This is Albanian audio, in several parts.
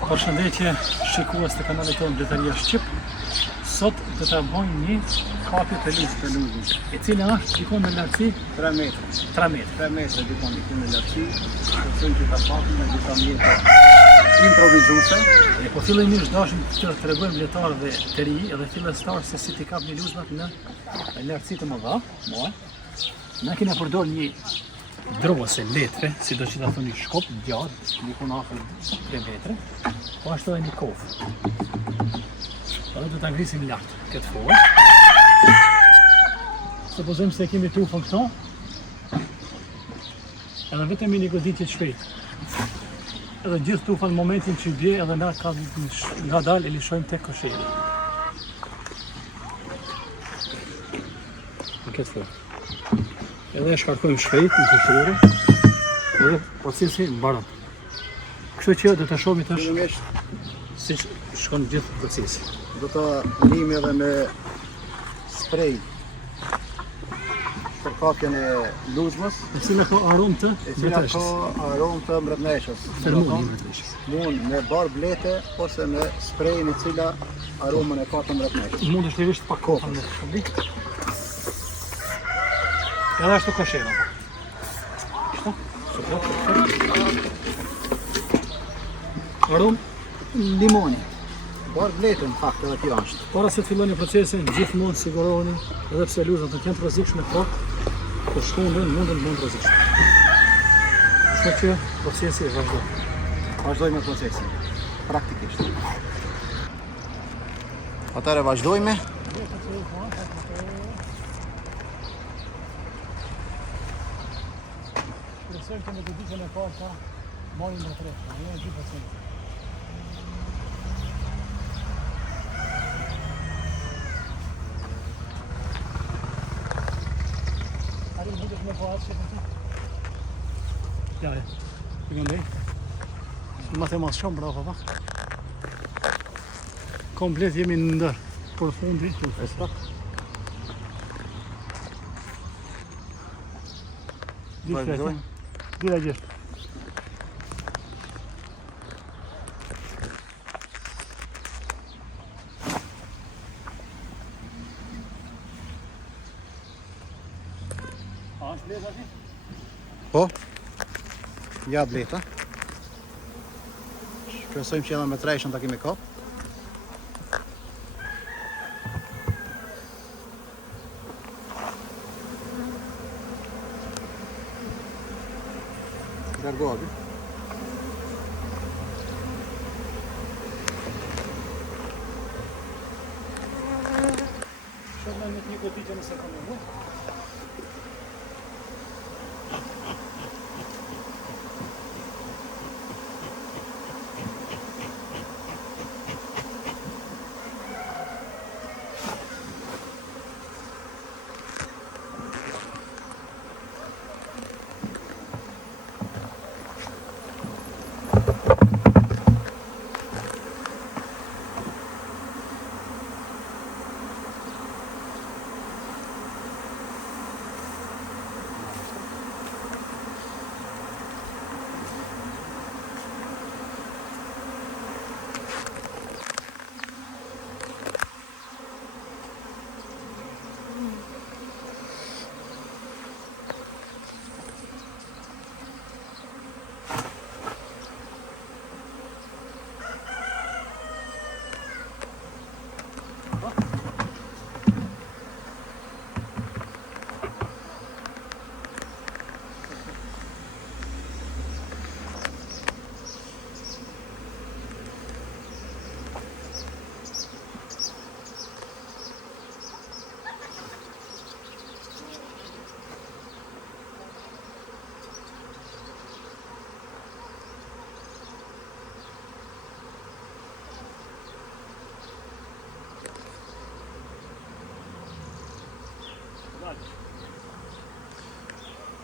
Përshëndetje shikues të kanalit tonë Bletaria Shqip. Sot do ta bëjmë një kapje të luzit, e cila është dikon në lartësi 3 metra. 3 metra. 3 metra dikon në lartësi, përcën që ta pakim me disa mjete improvizuese. E po fillimisht dashim të tregojmë vletarëve të ri edhe fillestar se si t'i kap një luzmat në lartësi të mëdha, Na kena përdor një drose letre, si do që ta thoni shkop, gjatë, dikon afër 3 metra, po ashtu edhe një kofë. Edhe do ta ngrisim lart këtë forë. Supozojmë se kemi tufën këto, edhe vetëm një goditje të shpejtë. Edhe gjithë tufa në momentin që bje edhe na ka nga dalë e lishojmë tek kosheri. Në këtë forë. Edhe e shkarkojmë shpejt në kosheri, edhe procesi mbaron. Kështu që do të shohim tash si shkon gjithë procesi. Do të limi edhe me sprej për kapjen e luzmës, E cila ka aromë të e cila ka mbretëreshës. aromë të mbretëreshës. Fermoni i mbretëreshës. Mund me barë blete ose me sprejin e cila aromën e ka të mbretëreshës. Mund është lirisht pa kofën me shëndi. Edhe ashtu koshera. Kështu? Super, perfekt. Aromë limoni. Barë blete në fakt edhe kjo është. Para se të filloni procesin, gjithmonë sigurohuni, edhe pse luzat nuk janë të rrezikshme, po kur shkojnë mund të rrezikshme. Kështu që procesi vazhdon. Vazhdojmë me procesin, praktikisht. Atëherë vazhdojmë. Presojmë që me goditjen e parë ka marrin mbretëreshën, jo gjithë pacientë. Ari mundesh me po atë shefën? Ja, përgjëndej. Më the mas shumë, bravo, pa. Komplet jemi në ndër, për fundi. Vazhdojmë. Dira gjithë. A është bleta ti? Po, ja bleta. Shpresojmë që edhe me trejshën ta kemi kap. Largovi. Shumë në një goditje nëse ka më.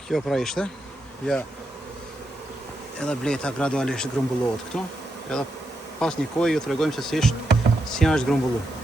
Kjo pra ishte. Ja. Edhe bleta gradualisht grumbullohet këtu. Edhe pas një kohë ju tregojmë se si është grumbulluar.